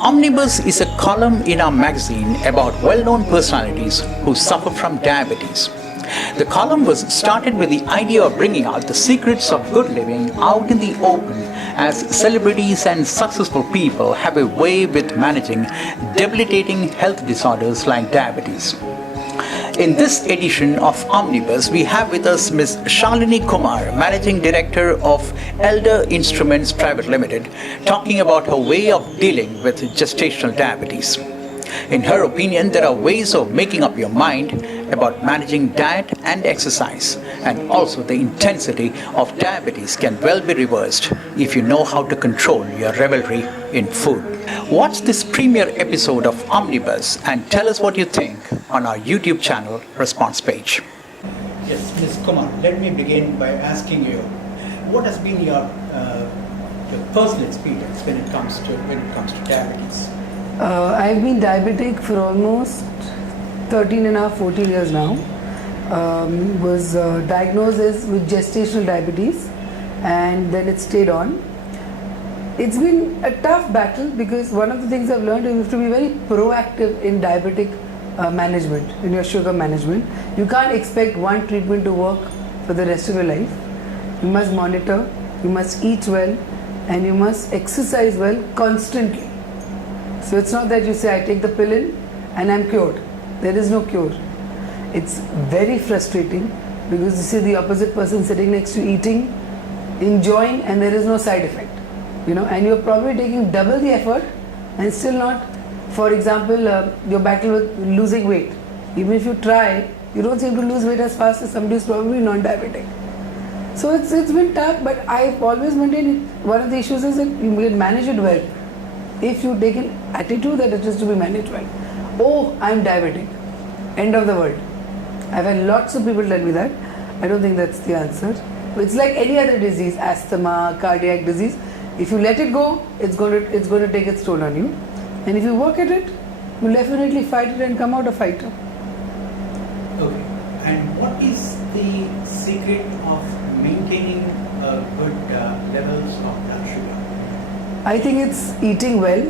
Omnibus is a column in our magazine about well-known personalities who suffer from diabetes. The column was started with the idea of bringing out the secrets of good living out in the open, as celebrities and successful people have a way with managing debilitating health disorders like diabetes. In this edition of Omnibus, we have with us Ms. Shalini Kumar, Managing Director of Elder Instruments Private Limited, talking about her way of dealing with gestational diabetes. In her opinion, there are ways of making up your mind about managing diet and exercise, and also the intensity of diabetes can well be reversed if you know how to control your revelry in food. Watch this premiere episode of Omnibus and tell us what you think on our YouTube channel response page. Yes, Ms. Kumar, let me begin by asking you, what has been your personal experience when it comes to diabetes? I've been diabetic for almost 13 and a half, 14 years now. Was diagnosed with gestational diabetes, and then it stayed on. It's been a tough battle because one of the things I've learned is you have to be very proactive in diabetic management, in your sugar management. You can't expect one treatment to work for the rest of your life. You must monitor, you must eat well, and you must exercise well constantly. So it's not that you say, I take the pill in and I'm cured. There is no cure. It's very frustrating because you see the opposite person sitting next to you eating, enjoying, and there is no side effect. And you're probably taking double the effort and still not. For example, your battle with losing weight. Even if you try, you don't seem to lose weight as fast as somebody who's probably non-diabetic. So it's been tough, but I've always maintained one of the issues is that you can manage it well. If you take an attitude that it is to be managed well. Oh, I'm diabetic. End of the world. I've had lots of people tell me that. I don't think that's the answer. It's like any other disease, asthma, cardiac disease. If you let it go, it's going to take its toll on you. And if you work at it, you'll definitely fight it and come out a fighter. Okay. And what is the secret of maintaining good levels of blood sugar? I think it's eating well,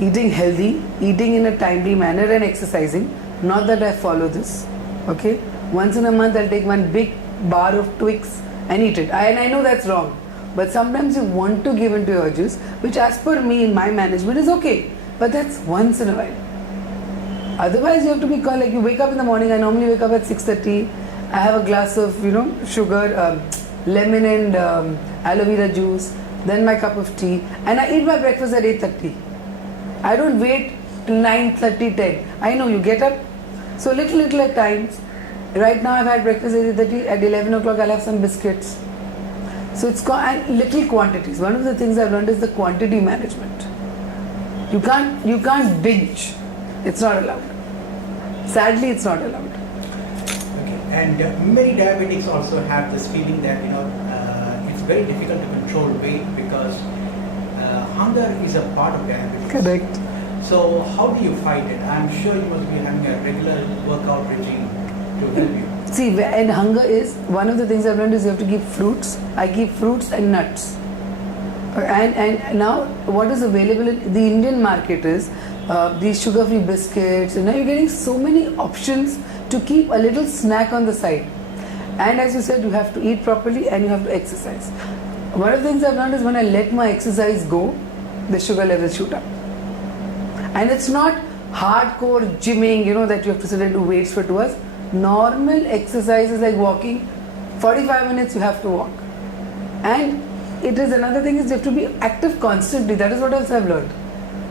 eating healthy, eating in a timely manner and exercising. Not that I follow this. Okay? Once in a month I'll take one big bar of Twix and eat it. And I know that's wrong. But sometimes you want to give in to your urges, which as per me in my management is okay. But that's once in a while. Otherwise you have to be called, like you wake up in the morning, I normally wake up at 6:30. I have a glass of, sugar, lemon and aloe vera juice, then my cup of tea, and I eat my breakfast at 8:30. I don't wait till 9:30, 10. I know you get up, so little at times. Right now I've had breakfast at 8:30, at 11 o'clock I'll have some biscuits. So it's and little quantities. One of the things I've learned is the quantity management. You can't binge. It's not allowed. Sadly, it's not allowed. Okay. And many diabetics also have this feeling that it's very difficult to control weight because hunger is a part of diabetes. Correct. So how do you fight it? I'm sure you must be having a regular workout regime to help you. See, and hunger is one of the things I've learned is you have to keep fruits. I keep fruits and nuts. And now what is available in the Indian market is these sugar-free biscuits. And now you're getting so many options to keep a little snack on the side. And as you said, you have to eat properly and you have to exercise. One of the things I've learned is when I let my exercise go, the sugar levels shoot up. And it's not hardcore gymming, that you have to sit and do weights for 2 hours. Normal exercise is like walking. 45 minutes you have to walk. And it is another thing is you have to be active constantly. That is what else I've learned.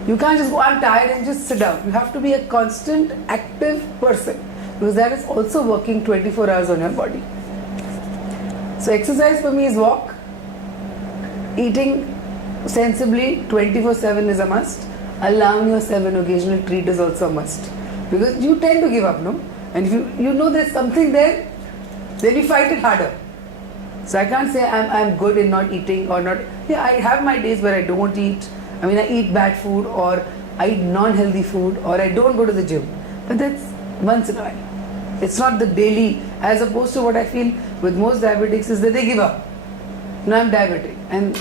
You can't just go, I'm tired and just sit down. You have to be a constant active person because that is also working 24 hours on your body. So exercise for me is walk. Eating sensibly 24/7 is a must. Allowing yourself an occasional treat is also a must. Because you tend to give up, no? And if you know there's something there, then you fight it harder. So I can't say I'm good in not eating or not. Yeah, I have my days where I don't eat. I eat bad food or I eat non-healthy food or I don't go to the gym. But that's once in a while. It's not the daily, as opposed to what I feel with most diabetics is that they give up. No, I'm diabetic and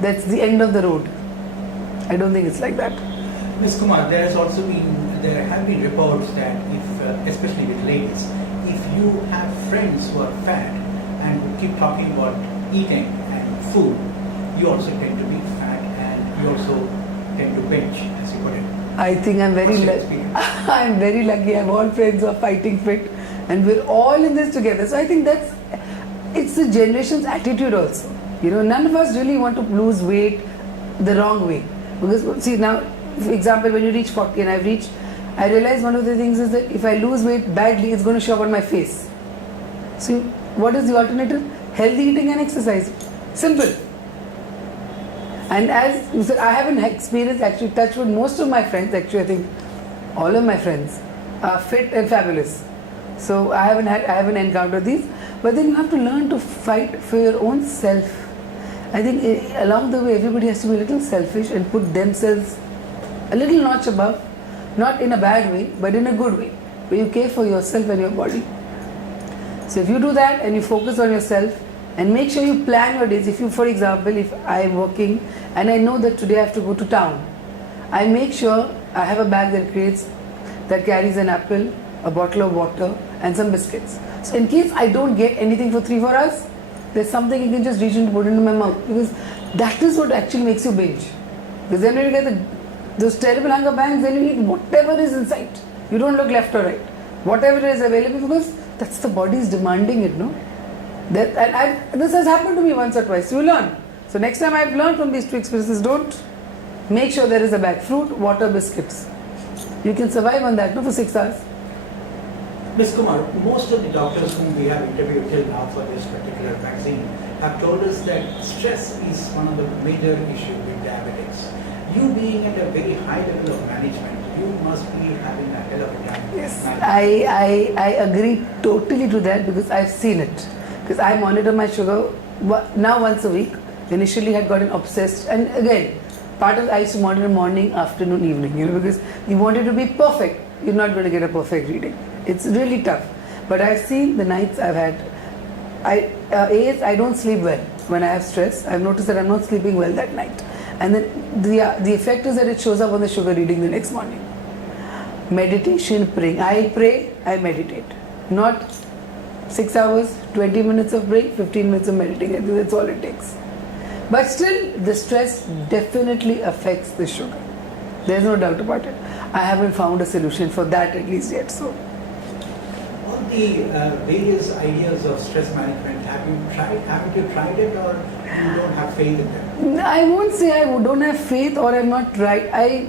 that's the end of the road. I don't think it's like that. Ms. Kumar, there have been reports that especially with ladies, if you have friends who are fat and who keep talking about eating and food, you also tend to be fat and you also tend to binge, as you put it. I think I'm very What's your lucky. experience? I'm very lucky. I have all friends who are fighting fit, and we're all in this together. So I think it's the generation's attitude also. None of us really want to lose weight the wrong way. Because see now, for example, when you reach 40 and I realize one of the things is that if I lose weight badly, it's going to show up on my face. So what is the alternative? Healthy eating and exercise. Simple. And as you said, I haven't experienced, actually touched with most of my friends, actually I think all of my friends are fit and fabulous. So I haven't encountered these. But then you have to learn to fight for your own self. I think along the way everybody has to be a little selfish and put themselves a little notch above, not in a bad way, but in a good way, where you care for yourself and your body. So if you do that and you focus on yourself and make sure you plan your days. For example, if I'm working and I know that today I have to go to town, I make sure I have a bag that carries an apple, a bottle of water and some biscuits. So in case I don't get anything for 3-4 hours, there's something you can just reach and put into my mouth, because that is what actually makes you binge. Because then when you get those terrible hunger pangs, then you eat whatever is in sight. You don't look left or right. Whatever is available, because that's the body is demanding it, no? This has happened to me once or twice. You learn. So next time I've learned from these two experiences, don't make sure there is a bag. Fruit, water, biscuits. You can survive on that, no, for 6 hours. Ms. Kumar, most of the doctors whom we have interviewed till now for this particular vaccine have told us that stress is one of the major issues with diabetics. You being at a very high level of management, you must be having a hell of a time. Yes, I agree totally to that, because I've seen it. Because I monitor my sugar now once a week. Initially I had gotten obsessed, and again, I used to monitor morning, afternoon, evening, because you want it to be perfect. You're not going to get a perfect reading. It's really tough. But I've seen the nights I've had. I don't sleep well when I have stress. I've noticed that I'm not sleeping well that night. And then the effect is that it shows up on the sugar reading the next morning. Meditation, praying. I pray, I meditate. Not 6 hours, 20 minutes of praying, 15 minutes of meditating. I think that's all it takes. But still, the stress definitely affects the sugar. There's no doubt about it. I haven't found a solution for that at least yet. So, all the various ideas of stress management, haven't you tried it, or you don't have faith in them? I won't say I don't have faith or I'm not tried. I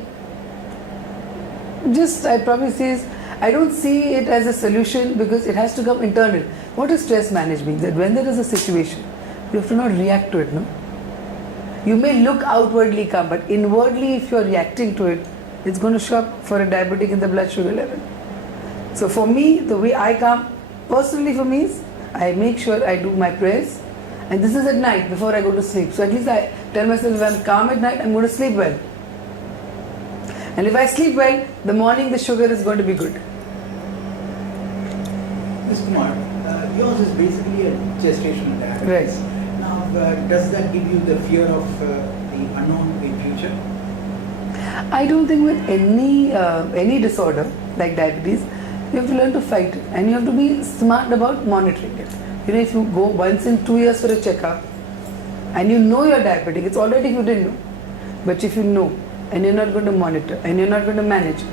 probably say I don't see it as a solution, because it has to come internal. What is stress management? That when there is a situation, you have to not react to it, no? You may look outwardly calm, but inwardly, if you're reacting to it, it's going to show up for a diabetic in the blood sugar level. So for me, the way I calm, personally for me, is I make sure I do my prayers, and this is at night before I go to sleep. So at least I tell myself, if I'm calm at night, I'm going to sleep well. And if I sleep well, the morning the sugar is going to be good. Ms. Kumar, yours is basically a gestational diabetes. Right. Now, does that give you the fear of the unknown in future? I don't think with any disorder like diabetes, you have to learn to fight it, and you have to be smart about monitoring it. If you go once in 2 years for a checkup and you know you're diabetic, it's already if you didn't know. But if you know and you're not going to monitor and you're not going to manage,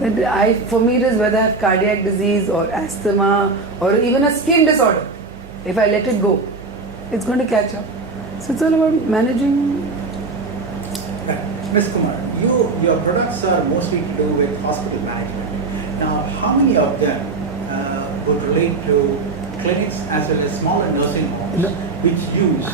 then for me it is whether I have cardiac disease or asthma or even a skin disorder. If I let it go, it's going to catch up. So it's all about managing. Ms. Kumar, your products are mostly to do with hospital management. Now, how many of them would relate to clinics as well as smaller nursing homes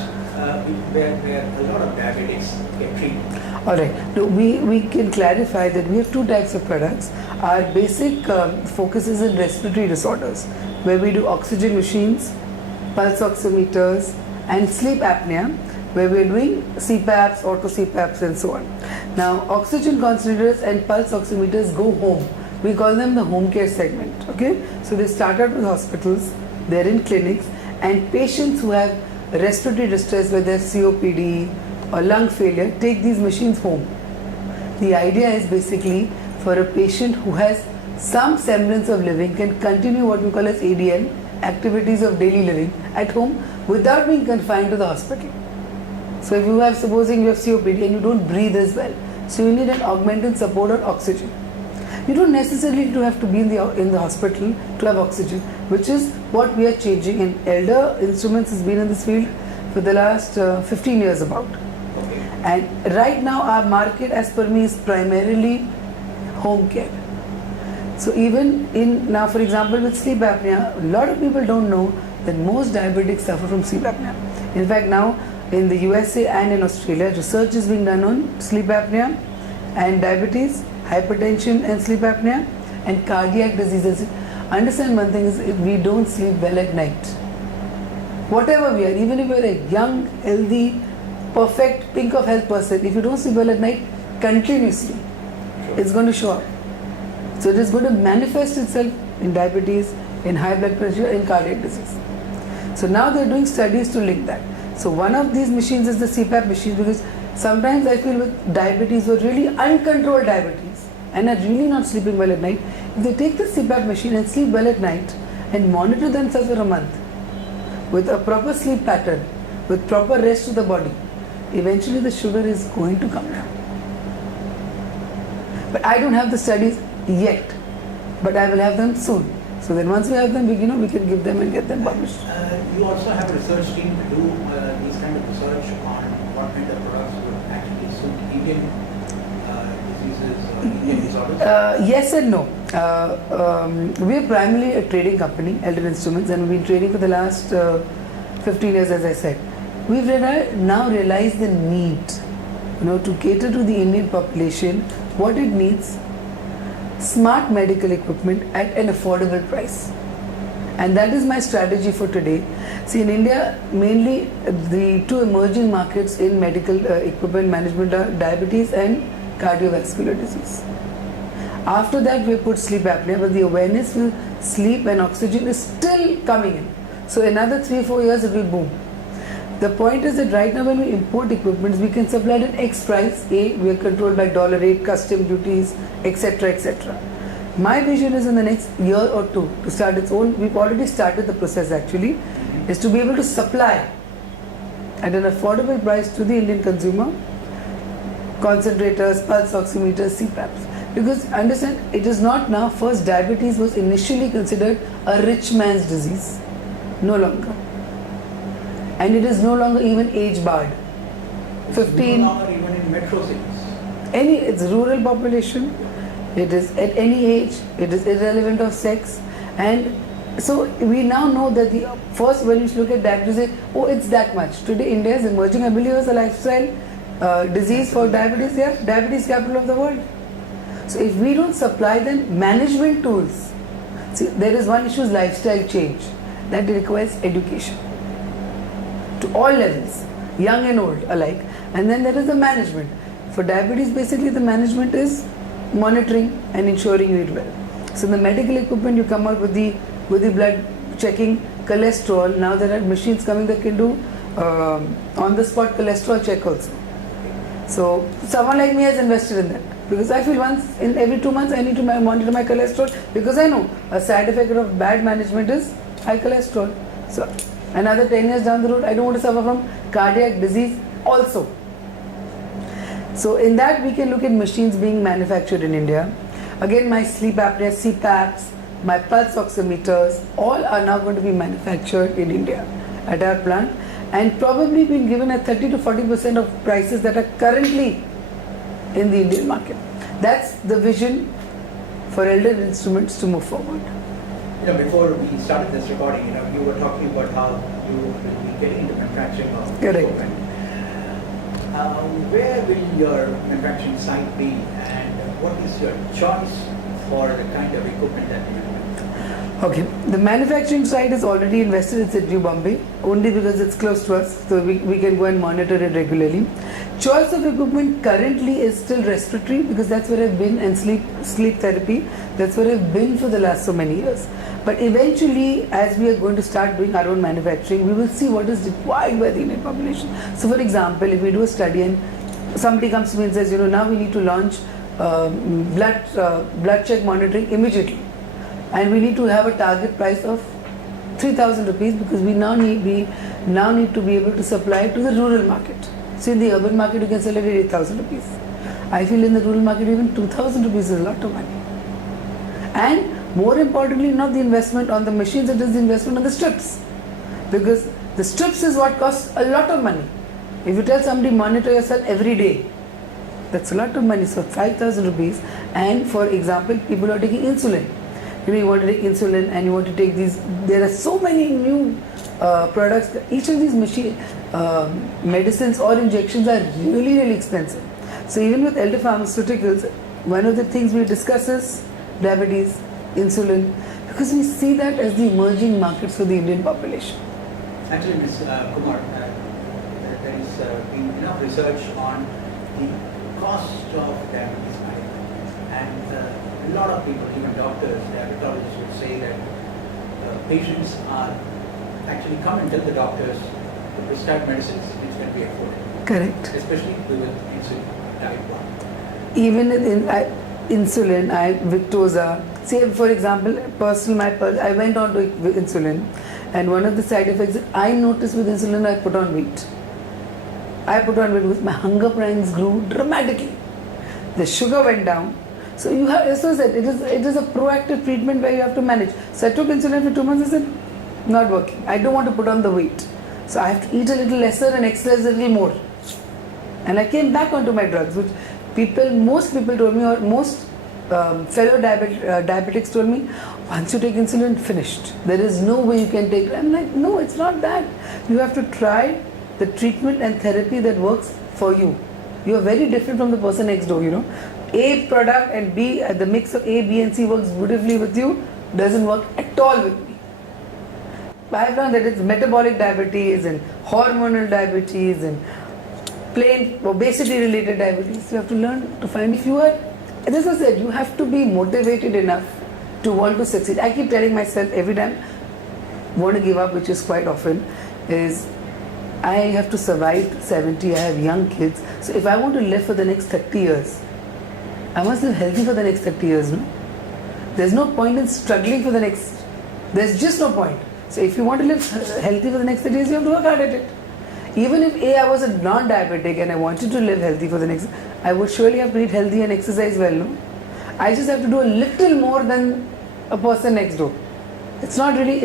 where a lot of diabetics get treated? All right. No, we can clarify that we have two types of products. Our basic focus is in respiratory disorders, where we do oxygen machines, pulse oximeters, and sleep apnea, where we are doing CPAPs, auto CPAPs, and so on. Now, oxygen concentrators and pulse oximeters go home. We call them the home care segment. Okay, so they start out with hospitals, they're in clinics, and patients who have respiratory distress, whether COPD or lung failure, take these machines home. The idea is basically for a patient who has some semblance of living can continue what we call as ADL, activities of daily living, at home without being confined to the hospital. So if you have, supposing you have COPD and you don't breathe as well, so you need an augmented support or oxygen. You don't necessarily have to be in the hospital to have oxygen, which is what we are changing. And Elder Instruments has been in this field for the last 15 years about. And right now our market, as per me, is primarily home care. So even in now, for example, with sleep apnea, a lot of people don't know that most diabetics suffer from sleep apnea. In fact, now in the USA and in Australia, research is being done on sleep apnea and diabetes, hypertension and sleep apnea, and cardiac diseases. Understand one thing is, if we don't sleep well at night, whatever we are, even if we are a young, healthy, perfect, pink of health person, if you don't sleep well at night continuously, it's going to show up. So it is going to manifest itself in diabetes, in high blood pressure, in cardiac disease. So now they are doing studies to link that. So one of these machines is the CPAP machine, because sometimes I feel with diabetes or really uncontrolled diabetes and are really not sleeping well at night, if they take the CPAP machine and sleep well at night and monitor themselves for a month with a proper sleep pattern, with proper rest to the body, eventually the sugar is going to come down. But I don't have the studies yet, but I will have them soon. So then once we have them, we can give them and get them published. You also have a research team to do these kind of research on what kind of products would actually suit Indian diseases or Indian disorders? Yes and no. We are primarily a trading company, Elder Instruments, and we've been trading for the last 15 years, as I said. We've now realized the need, to cater to the Indian population, what it needs: smart medical equipment at an affordable price. And that is my strategy for today. See, in India, mainly the two emerging markets in medical equipment management are diabetes and cardiovascular disease. After that, we put sleep apnea, but the awareness for sleep and oxygen is still coming in. So another 3-4 years it will boom. The point is that right now when we import equipment, we can supply at an X price. We are controlled by dollar rate, custom duties, etc., etc. My vision is in the next year or two to start its own. We've already started the process actually, is to be able to supply at an affordable price to the Indian consumer concentrators, pulse oximeters, CPAPs. Because understand, it is not now. First, diabetes was initially considered a rich man's disease. No longer. And it is no longer even age barred. 15. No longer even in metro cities. It's rural population. It is at any age. It is irrelevant of sex. And so we now know that the first, when you look at diabetes, it's that much. Today India is emerging, I believe, as a lifestyle disease for diabetes. Yeah, diabetes capital of the world. So if we don't supply them management tools, see, there is one issue, is lifestyle change. That requires education to all levels, young and old alike. And then there is the management. For diabetes, basically the management is monitoring and ensuring you eat well. So the medical equipment, you come out with the blood checking cholesterol. Now there are machines coming that can do on the spot cholesterol check also. So someone like me has invested in that, because I feel once in every 2 months I need to monitor my cholesterol, because I know a side effect of bad management is high cholesterol. So another 10 years down the road, I don't want to suffer from cardiac disease also. So in that, we can look at machines being manufactured in India. Again, my sleep apnea, CPAPs, my pulse oximeters, all are now going to be manufactured in India at our plant, and probably being given at 30 to 40% of prices that are currently in the Indian market. That's the vision for Elder Instruments to move forward. Before we started this recording, you were talking about how you will be getting into manufacturing of equipment. Where will your manufacturing site be, and what is your choice for the kind of equipment that you have? Okay, the manufacturing site is already invested. It's at New Bombay, only because it's close to us, so we can go and monitor it regularly. Choice of equipment currently is still respiratory, because that's where I've been, and sleep therapy, that's where I've been for the last so many years. But eventually, as we are going to start doing our own manufacturing, we will see what is required by the Indian population. So for example, if we do a study and somebody comes to me and says, now we need to launch blood check monitoring immediately, and we need to have a target price of 3,000 rupees because we now need to be able to supply to the rural market. So in the urban market you can sell it at 8,000 rupees. I feel in the rural market even 2,000 rupees is a lot of money. And more importantly, not the investment on the machines, it is the investment on the strips. Because the strips is what costs a lot of money. If you tell somebody monitor yourself every day, that's a lot of money. So 5,000 rupees. And for example, people are taking insulin. You want to take insulin and you want to take these. There are so many new products. Each of these medicines or injections are really, really expensive. So even with Elder Pharmaceuticals, one of the things we discuss is diabetes, insulin, because we see that as the emerging markets for the Indian population. Actually, Ms. Kumar, there is been enough research on the cost of diabetes management, and a lot of people, even doctors, diabetologists, would say that patients are actually come and tell the doctors to prescribe medicines which can be afforded. Correct. Especially with insulin, type 1. Even in insulin, Victoza. Say for example, I went on to insulin, and one of the side effects that I noticed with insulin, I put on weight. I put on weight because my hunger pangs grew dramatically. The sugar went down. So you have, as I said, it is a proactive treatment where you have to manage. So I took insulin for 2 months. I said, not working. I don't want to put on the weight. So I have to eat a little lesser and exercise a little more. And I came back onto my drugs, which most people told me, or most fellow diabetics told me, once you take insulin, finished. There is no way you can take it. I'm like, no, it's not that. You have to try the treatment and therapy that works for you. You are very different from the person next door, A product and B, the mix of A, B and C works beautifully with you, doesn't work at all with me. I've learned that it's metabolic diabetes and hormonal diabetes and plain obesity related diabetes. You have to learn to find, if you are, as I said, you have to be motivated enough to want to succeed. I keep telling myself every time I want to give up, which is quite often, is I have to survive to 70, I have young kids. So if I want to live for the next 30 years, I must live healthy for the next 30 years, no? There's no point in struggling for the next, there's just no point. So if you want to live healthy for the next 30 years, you have to work hard at it. Even if I was a non-diabetic and I wanted to live healthy for the next, I would surely have to eat healthy and exercise well, no? I just have to do a little more than a person next door. It's not really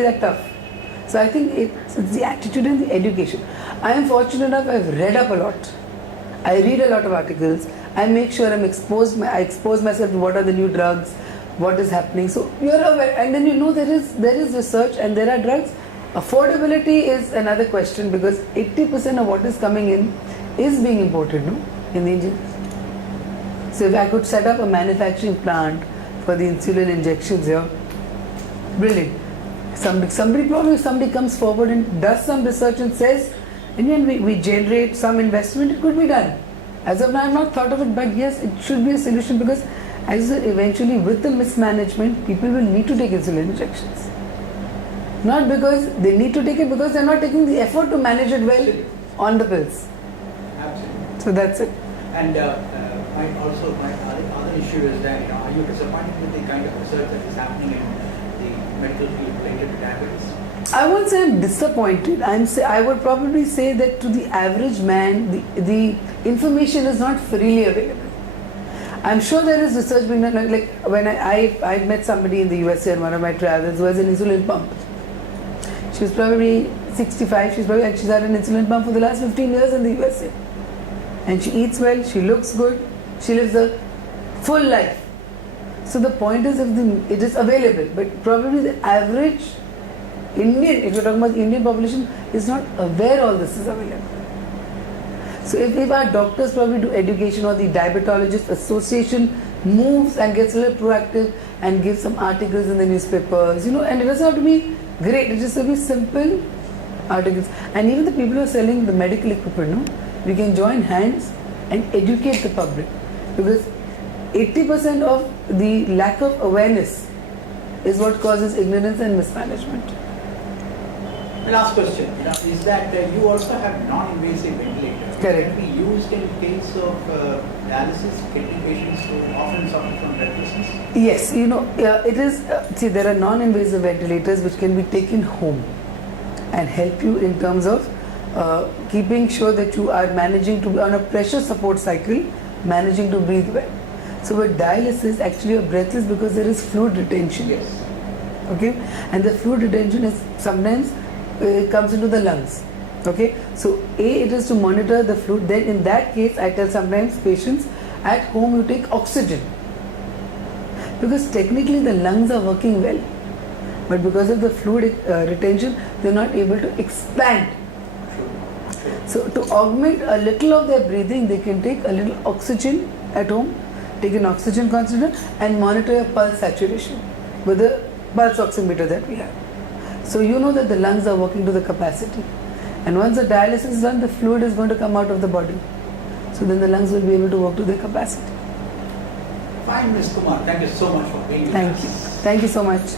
that tough. So I think it's the attitude and the education. I am fortunate enough, I've read up a lot. I read a lot of articles. I make sure I expose myself to what are the new drugs, what is happening. So you're aware, and then there is research and there are drugs. Affordability is another question because 80% of what is coming in is being imported, no? In the India. So if I could set up a manufacturing plant for the insulin injections here, brilliant. Somebody comes forward and does some research and says, and then we generate some investment, it could be done. As of now, I have not thought of it, but yes, it should be a solution because as eventually with the mismanagement, people will need to take insulin injections. Not because they need to take it, because they are not taking the effort to manage it well on the pills. Absolutely. So that's it. And my other issue is that, are you disappointed with the kind of research that is happening in the medical field related to diabetes? I won't say I'm disappointed. I would probably say that to the average man, the information is not freely available. I'm sure there is research being done. Like when I met somebody in the USA in one of my travels who has an insulin pump. She was probably 65. She's had an insulin pump for the last 15 years in the USA. And she eats well. She looks good. She lives a full life. So the point is, if it is available, but probably the average Indian, if you're talking about the Indian population, is not aware all this is available. So if our doctors probably do education, or the Diabetologist Association moves and gets a little proactive and gives some articles in the newspapers, and it doesn't have to be great, it just have to be simple articles. And even the people who are selling the medical equipment, we can join hands and educate the public, because 80% of the lack of awareness is what causes ignorance and mismanagement. Last question, is that you also have non-invasive ventilator. Correct. Can be used in case of dialysis, kidney patients who often suffer from breathlessness? Yes, it is. See, there are non-invasive ventilators which can be taken home and help you in terms of keeping sure that you are managing to be on a pressure support cycle, managing to breathe well. So with dialysis, actually you're breathless because there is fluid retention. Yes. Okay, and the fluid retention is sometimes it comes into the lungs. Okay, so it is to monitor the fluid. Then in that case, I tell sometimes patients at home you take oxygen, because technically the lungs are working well, but because of the fluid retention, they're not able to expand. So to augment a little of their breathing, they can take a little oxygen at home, take an oxygen concentrator and monitor your pulse saturation with the pulse oximeter that we have. So you know that the lungs are working to the capacity. And once the dialysis is done, the fluid is going to come out of the body. So then the lungs will be able to work to their capacity. Fine, Ms. Kumar. Thank you so much for being with us. Thank you. Thank you so much.